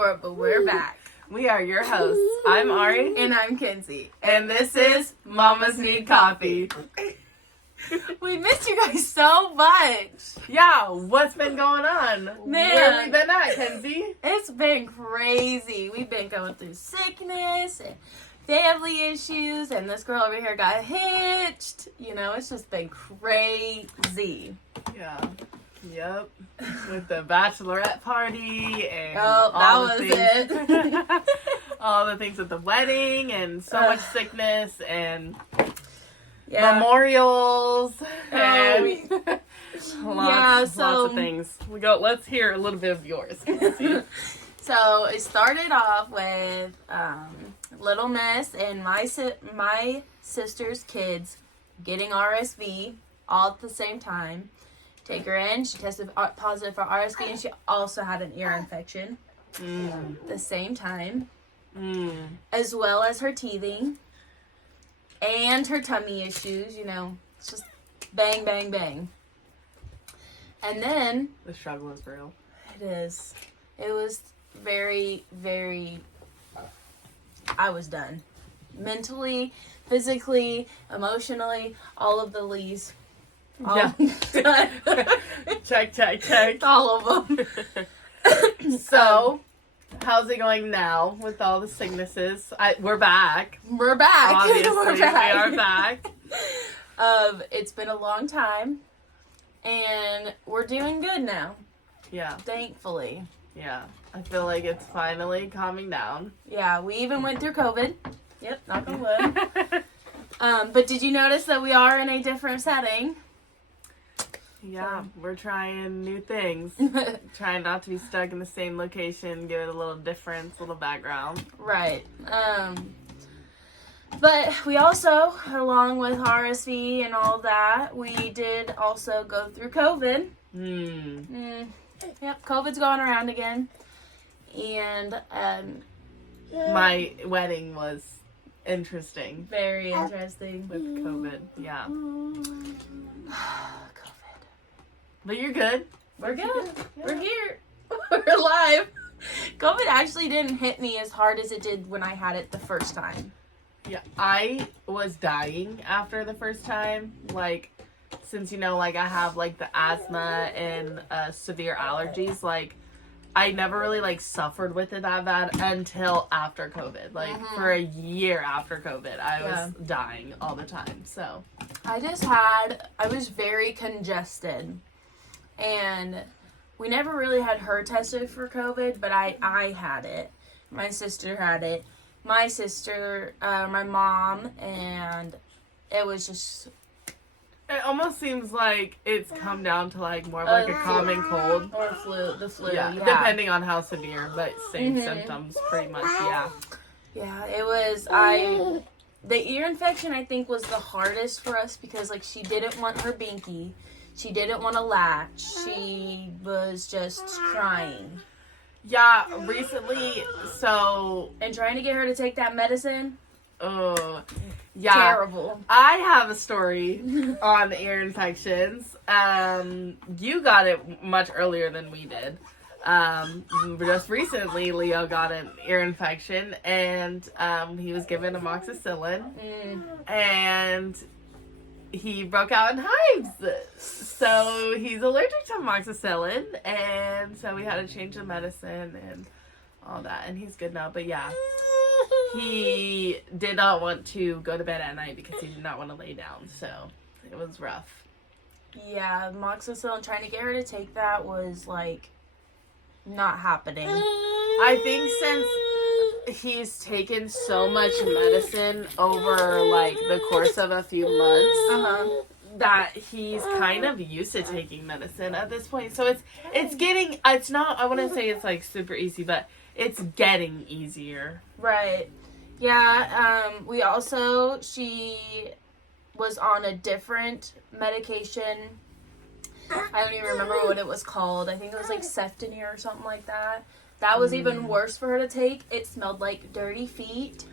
for it, but we're back. We are your hosts. I'm Ari. And I'm Kenzie. And this is Mamas Need Coffee. We missed you guys so much. Yeah, what's been going on? Man. Where have we been at, Kenzie? It's been crazy. We've been going through sickness and family issues, and this girl over here got hitched. You know, it's just been crazy. Yeah. Yep. With the bachelorette party and Oh, all that the was things. it. All the things at the wedding and so much sickness and memorials and lots of things. Let's hear a little bit of yours. So it started off with Little Miss and my sister's kids getting RSV all at the same time. Take her in. She tested positive for RSV, and she also had an ear infection at the same time, as well as her teething and her tummy issues. You know, it's just bang, bang, bang. And then the struggle is real. It is. It was very, very. I was done, mentally, physically, emotionally, all of the lees. Check. All of them. So, how's it going now with all the sicknesses? We're back. We're back. Obviously, We're back. we are back. It's been a long time, and we're doing good now. Yeah. Thankfully. Yeah. I feel like it's finally calming down. Yeah, we even went through COVID. Yep, knock on wood. But did you notice that we are in a different setting? Yeah, we're trying new things. Trying not to be stuck in the same location, give it a little difference, a little background. Right. But we also, along with RSV and all that, we did also go through COVID. Yep, COVID's going around again. And my wedding was interesting. Very interesting. With COVID, yeah. But you're good. We're good. Yeah. We're here. We're alive. COVID actually didn't hit me as hard as it did when I had it the first time. Yeah, I was dying after the first time. Like, since, I have, the asthma and severe allergies, I never really, suffered with it that bad until after COVID. For a year after COVID, I was dying all the time, so. I was very congested. And we never really had her tested for COVID, but I had it. My sister had it. My sister, my mom, and it was just... It almost seems like it's come down to, more of, a common cold. Or the flu, yeah. Depending on how severe, but same symptoms, pretty much, yeah. Yeah, it was, the ear infection, I think, was the hardest for us because, she didn't want her binky. She didn't want to latch. She was just crying. Yeah, recently, so... And trying to get her to take that medicine? Oh, yeah. Terrible. I have a story on ear infections. You got it much earlier than we did. Just recently, Leo got an ear infection, and he was given amoxicillin. And... he broke out in hives, so he's allergic to amoxicillin, and so we had to change the medicine and all that, and he's good now, but yeah, he did not want to go to bed at night because he did not want to lay down, so it was rough. Yeah, amoxicillin, trying to get her to take that was, not happening. I think since he's taken so much medicine over the course of a few months that he's kind of used to taking medicine at this point. So it's not, I wouldn't say it's super easy, but it's getting easier. Right. Yeah. She was on a different medication. I don't even remember what it was called. I think it was Ceftonir or something like that. That was even worse for her to take. It smelled like dirty feet.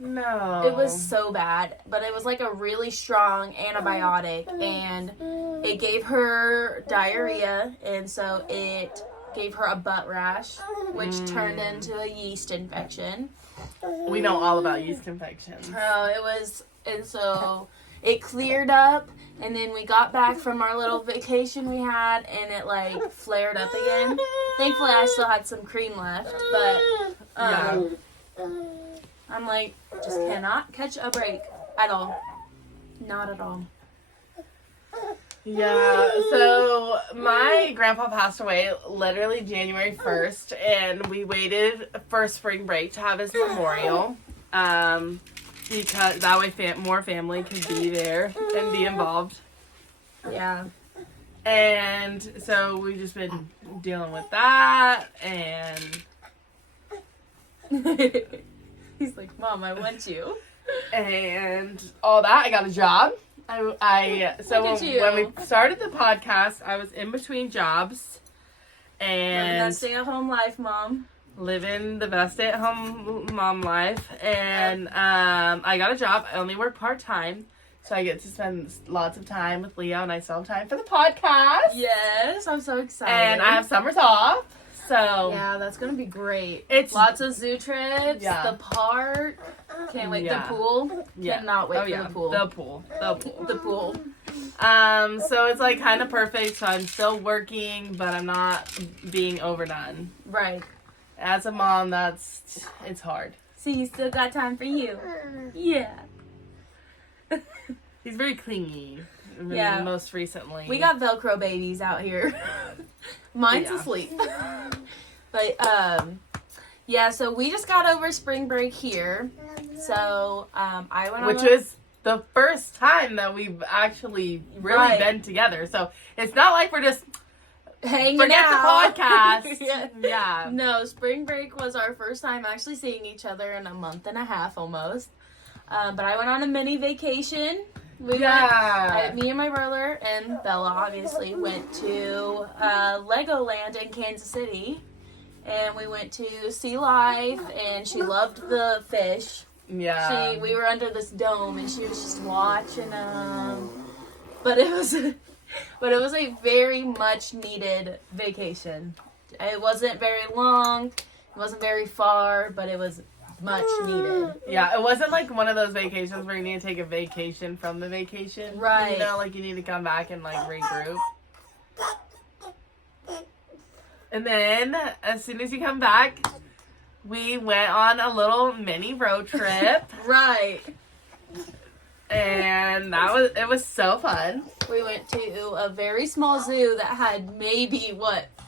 No. It was so bad. But it was a really strong antibiotic. And it gave her diarrhea. And so it gave her a butt rash, which turned into a yeast infection. We know all about yeast infections. Oh, it was, and so it cleared up, and then we got back from our little vacation we had, and it like flared up again. Thankfully, I still had some cream left, but I'm like, just cannot catch a break at all. Not at all. Yeah, so my grandpa passed away literally January 1st, and we waited for spring break to have his memorial, because that way more family could be there and be involved. Yeah. And so we've just been dealing with that, and He's like, Mom, I want you. and all that. I got a job. So when we started the podcast, I was in between jobs and that stay-at-home life, Mom. living the best at-home mom life. And I got a job. I only work part-time, so I get to spend lots of time with Leo, and I still have time for the podcast. Yes, I'm so excited. And I have summers off, so yeah, that's gonna be great. It's lots of zoo trips. Yeah. The park. Can't wait. Yeah. The pool. Yeah. Cannot wait for yeah. the pool. The pool. The pool. So it's like kind of perfect. So I'm still working, but I'm not being overdone. Right. As a mom, it's hard. So you still got time for you. Yeah. He's very clingy. Yeah. Most recently. We got Velcro babies out here. Mine's asleep. But yeah, so we just got over spring break here. So I went on Which was the first time that we've actually really been together. So it's not like we're just hanging forget out. the podcast. Yeah. No, spring break was our first time actually seeing each other in a month and a half almost. But I went on a mini vacation. Me and my brother and Bella obviously went to Legoland in Kansas City. And we went to Sea Life, and she loved the fish. Yeah. We were under this dome, and she was just watching them. But it was a very much needed vacation. It wasn't very long, it wasn't very far, but it was much needed. Yeah, it wasn't like one of those vacations where you need to take a vacation from the vacation. Right. You know, like you need to come back and like regroup. And then, as soon as you come back, we went on a little mini road trip. Right. And it was so fun. We went to a very small zoo that had maybe,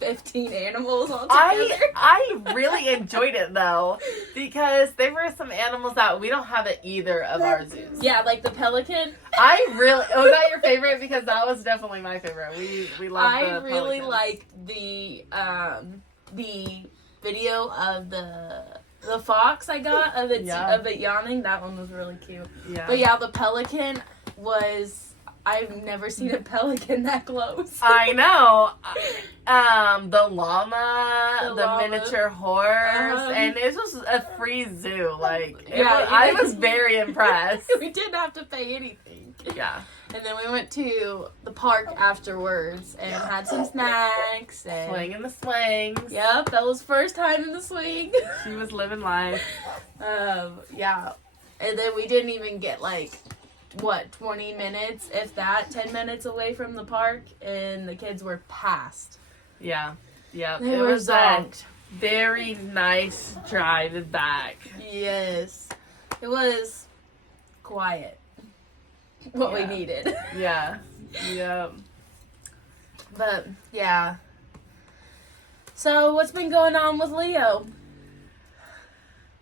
15 animals altogether? I really enjoyed it, though, because there were some animals that we don't have at either of our zoos. Yeah, like the pelican. Was that your favorite? Because that was definitely my favorite. We loved the I really pelicans. liked the video of the fox I got of it yawning. That one was really cute. Yeah. But yeah, the pelican was. I've never seen a pelican that close. I know. The llama, the miniature horse, and it was a free zoo. Like, I was very impressed. We didn't have to pay anything. Yeah. And then we went to the park afterwards and had some snacks. And Swinging the swings. Yep, that was first time in the swing. She was living life. Yeah. And then we didn't even get 20 minutes, if that, 10 minutes away from the park, and the kids were passed. Yeah. Yeah. They it were was zonked. a very nice drive back. Yes. It was quiet. What we needed. Yeah. Yep. But, yeah. So, what's been going on with Leo?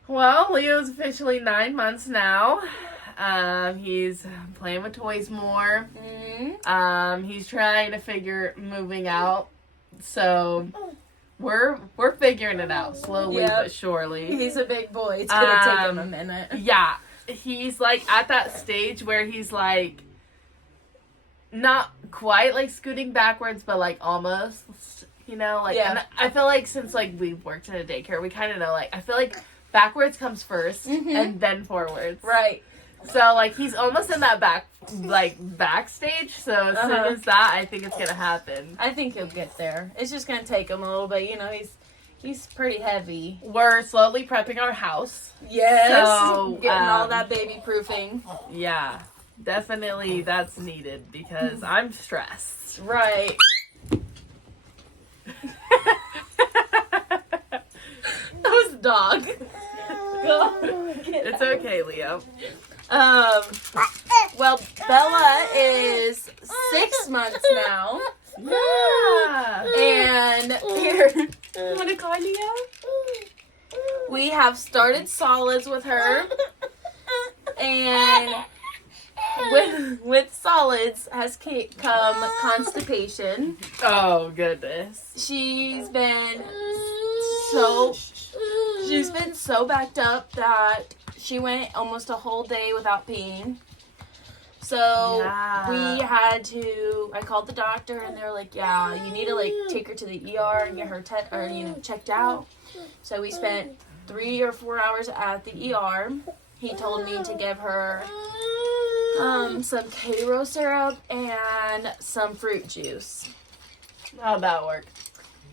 Well, Leo's officially 9 months now. He's playing with toys more. Mm-hmm. He's trying to figure moving out. So we're figuring it out slowly but surely. He's a big boy. It's gonna take him a minute. Yeah. He's at that stage where he's not quite scooting backwards, but almost, And I feel since we've worked in a daycare, we kind of know I feel backwards comes first and then forwards. Right. So, like, he's almost in that backstage. So, as soon as that, I think it's going to happen. I think he'll get there. It's just going to take him a little bit. You know, he's pretty heavy. We're slowly prepping our house. Yes. So, getting all that baby proofing. Yeah. Definitely that's needed because I'm stressed. Right. That was the dog. It's okay, Leo. Well, Bella is 6 months now. Yeah. And here, You want to call Leo? we have started solids with her. And with solids has come constipation. Oh, goodness. She's been so backed up that she went almost a whole day without peeing. So we had to. I called the doctor and they're like, "Yeah, you need to like take her to the ER and get her checked out." So we spent 3 or 4 hours at the ER. He told me to give her some Karo syrup and some fruit juice. How'd that work?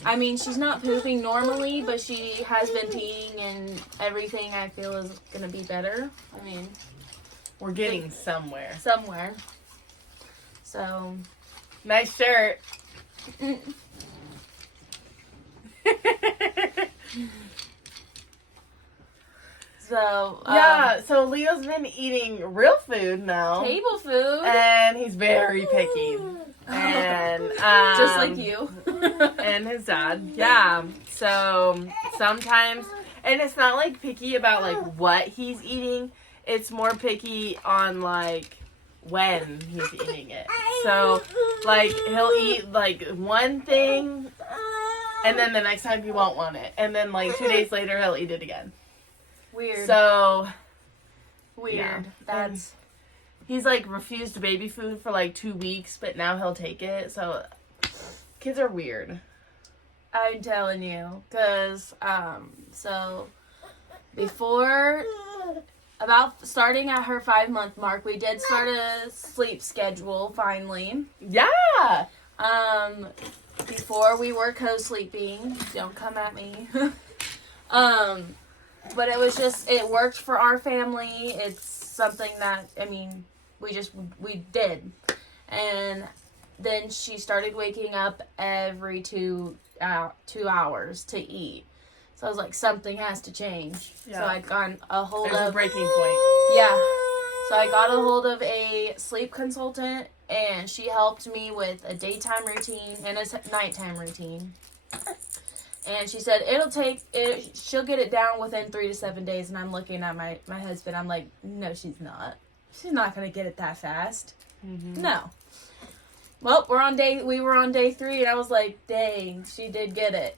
I mean, she's not pooping normally, but she has been peeing and everything I feel is going to be better. I mean, We're getting somewhere. somewhere. So, Nice shirt. so So Leo's been eating real food now. table food. And he's very picky. And Just like you. and his dad. Yeah. So sometimes, and it's not like picky about like what he's eating. It's more picky on like when he's eating it. So like he'll eat like one thing and then the next time he won't want it. And then like 2 days later he'll eat it again. Weird. So Weird. yeah. That's He's like refused baby food for like 2 weeks, but now he'll take it. So kids are weird. I'm telling you, because so before about starting at her 5-month mark, we did start a sleep schedule finally. Yeah. Before we were co-sleeping, don't come at me. But it was just, it worked for our family. It's something that, I mean, we did. And then she started waking up every 2 hours to eat. So I was like, something has to change. Yeah. So I got a hold There's of a breaking point. Yeah. So I got a hold of a sleep consultant, and she helped me with a daytime routine and a nighttime routine. And she said she'll get it down within 3 to 7 days. And I'm looking at my husband. I'm like, no, she's not. She's not going to get it that fast. Mm-hmm. No. Well, we were on day 3, and I was like, dang, she did get it.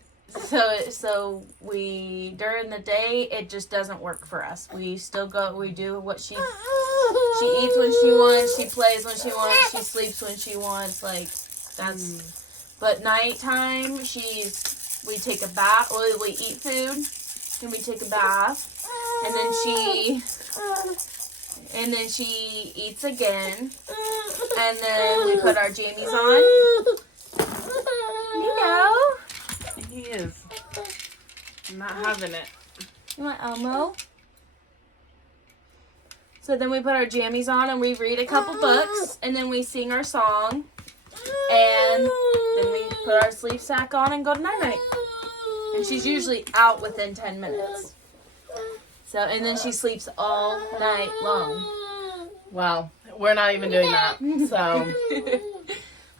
So we, during the day, it just doesn't work for us. We still we do what she eats when she wants, she plays when she wants, she sleeps when she wants, like, that's, but nighttime, we take a bath, we eat food, and we take a bath, and then she eats again, and then we put our jammies on. You know? He is. I'm not having it. You want Elmo? So then we put our jammies on and we read a couple books and then we sing our song and then we put our sleep sack on and go to night-night. And she's usually out within 10 minutes. So, and then she sleeps all night long. Wow. We're not even doing that. So.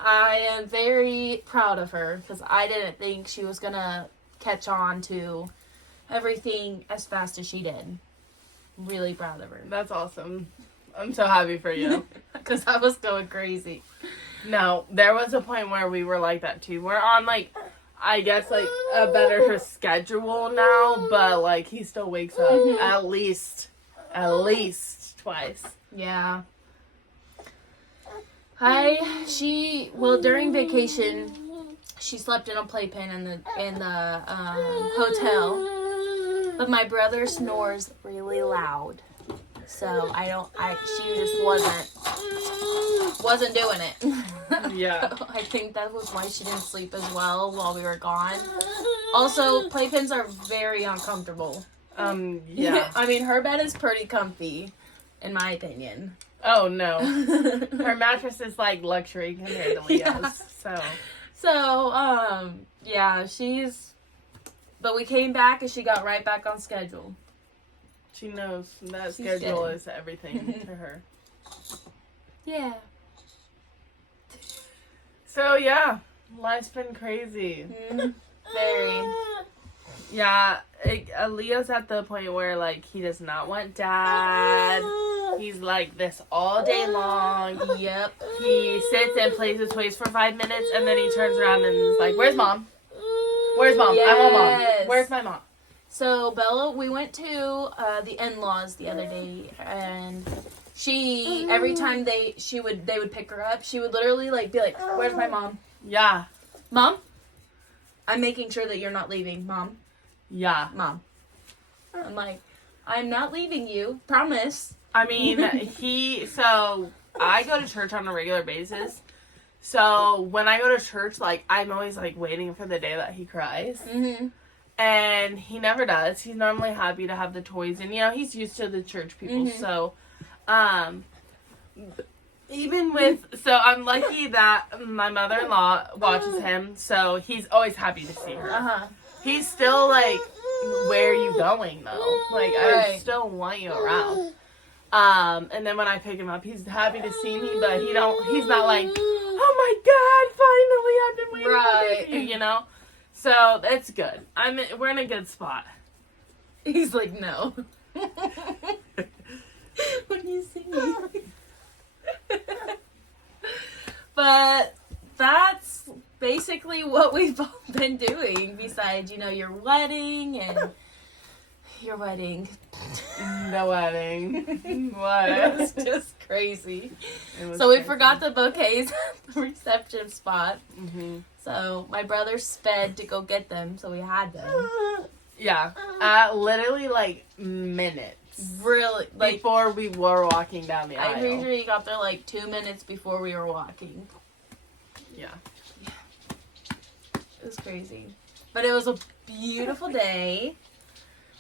I am very proud of her because I didn't think she was going to catch on to everything as fast as she did. Really proud of her. That's awesome. I'm so happy for you. Because I was going crazy. No, there was a point where we were like that too. We're on like, I guess like a better schedule now, but like he still wakes up at least twice. Yeah. During vacation, she slept in a playpen in the hotel. But my brother snores really loud. So she just wasn't doing it. Yeah. I think that was why she didn't sleep as well while we were gone. Also, playpens are very uncomfortable. Yeah. I mean, her bed is pretty comfy, in my opinion. Oh, no. Her mattress is like luxury compared to Leo's. Yeah. So, yeah, but we came back and she got right back on schedule. She knows that She's schedule good. is everything to her. Yeah. So, yeah, life's been crazy. Very. Yeah, Leo's at the point where, like, he does not want dad. He's like this all day long. Yep. He sits and plays with toys for 5 minutes, and then he turns around and is like, where's mom? Where's mom? I want mom. Yes. Where's my mom? So Bella, we went to the in-laws the other day, and she every time they would pick her up, she would literally like be like, "Where's my mom? Yeah. Mom, I'm making sure that you're not leaving. Mom, Yeah. mom." I'm like, "I'm not leaving you, promise." I mean, so I go to church on a regular basis. So when I go to church, like, I'm always like waiting for the day that he cries. Mm-hmm. And he never does. He's normally happy to have the toys, and he's used to the church people. Mm-hmm. So, so I'm lucky that my mother-in-law watches him, so he's always happy to see her. Uh-huh. He's still like, where are you going though? Like, I Right. still want you around. And then when I pick him up, he's happy to see me, but he's not like, oh my God, finally, I've been waiting Right. for you, you know? So it's good. We're in a good spot. He's like, "No." When you see me. But that's basically what we've all been doing besides, your wedding and your wedding. The wedding. What? It was just crazy. It was So we crazy. forgot the bouquets at the reception spot. Mhm. So my brother sped to go get them, so we had them. Yeah. Literally like minutes. Really, like, Before we were walking down the aisle. I'm pretty sure he got there like 2 minutes before we were walking. Yeah. It was crazy. But it was a beautiful day.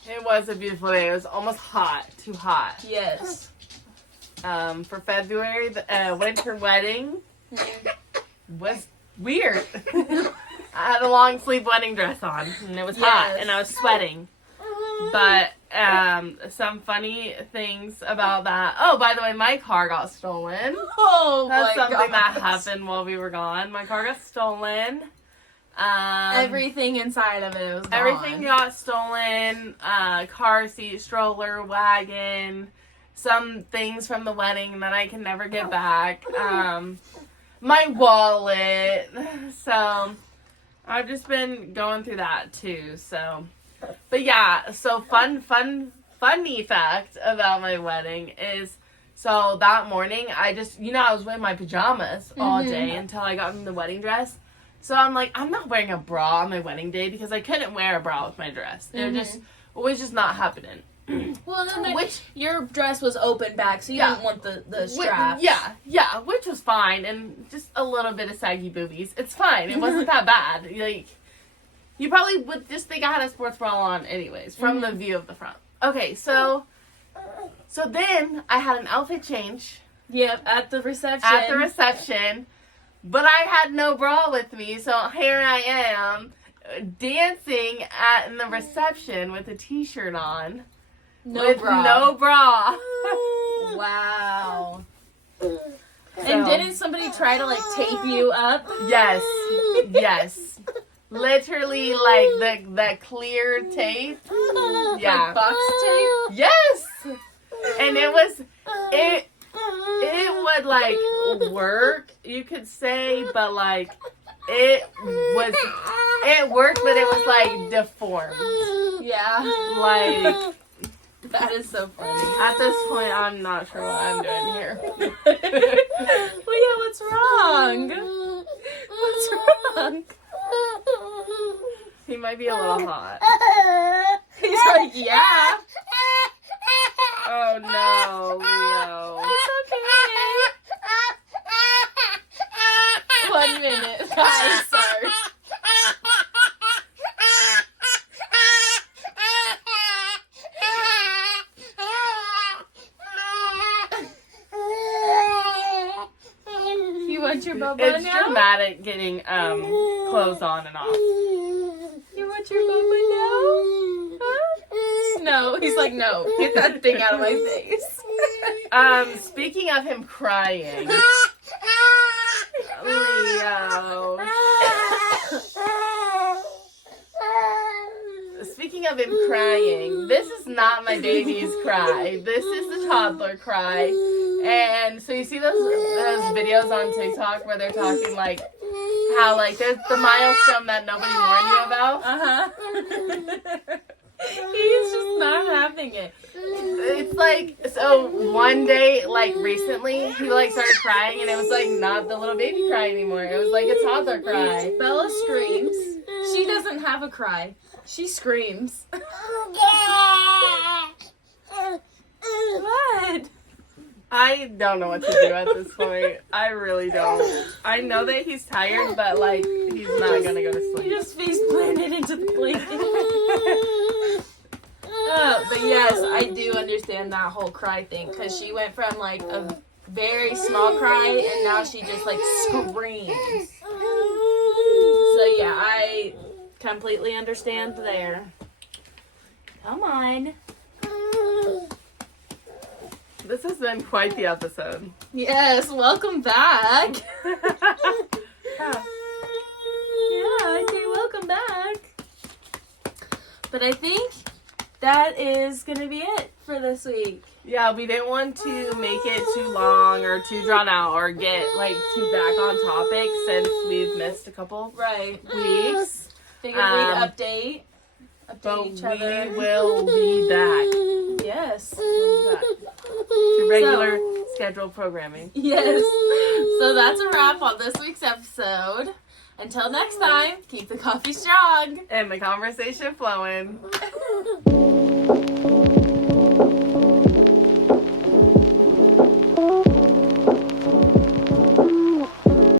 It was a beautiful day. It was almost hot. Too hot. Yes. For February, the winter wedding was weird. I had a long sleeve wedding dress on, and it was hot, Yes. and I was sweating. But some funny things about that. Oh, by the way, my car got stolen. Oh, That's my something that gosh. happened while we were gone. My car got stolen. Everything inside of it was gone. Everything got stolen. Car seat, stroller, wagon. Some things from the wedding that I can never get back. My wallet. So I've just been going through that too. So, but yeah. So funny fact about my wedding is, so that morning I just, I was wearing my pajamas all day until I got in the wedding dress. So I'm like, I'm not wearing a bra on my wedding day because I couldn't wear a bra with my dress. It was just not happening. Well, then your dress was open back, so you didn't want the straps. Yeah, which was fine, and just a little bit of saggy boobies. It's fine. It wasn't that bad. Like, you probably would just think I had a sports bra on anyways, from the view of the front. Okay, so then I had an outfit change. Yep, at the reception. But I had no bra with me, so here I am dancing in the reception with a t-shirt on. No bra. No bra. Wow. And didn't somebody try to like tape you up? Yes. Literally like the clear tape. Yeah. Like box tape? Yes. And it would like work, you could say, but like it worked, but it was like deformed. Yeah. Like, that is so funny. at this point, I'm not sure what I'm doing here. Leah, what's wrong? What's wrong? He might be a little hot. He's like, yeah. Oh no, Leo. It's okay. 1 minute. Hi, sir. You want your boba It's now? dramatic getting clothes on and off. You want your boba now? Huh? No, he's like, no. Get that thing out of my face. Speaking of him crying, Leo. Speaking of him crying, this is not my baby's cry. This is the toddler cry. And so you see those videos on TikTok where they're talking like how like there's the milestone that nobody warned you about. He's just not having it. It's like, so one day, like recently, he like started crying and it was like not the little baby cry anymore. It was like a toddler cry. Bella screams. She doesn't have a cry. She screams. What? I don't know what to do at this point. I really don't. I know that he's tired, but like he's not gonna go to You sleep. just face planted into the blanket. But yes, I do understand that whole cry thing because she went from like a very small cry and now she just like screams. So yeah, I completely understand there. Come on. This has been quite the episode. Yes, welcome back. Yeah, I say welcome back. But I think that is going to be it for this week. Yeah, we didn't want to make it too long or too drawn out or get like too back on topic since we've missed a couple weeks. Figured we'd update But each other. we will be back Yes. to regular scheduled programming. Yes. So that's a wrap on this week's episode. Until next time, keep the coffee strong. And the conversation flowing.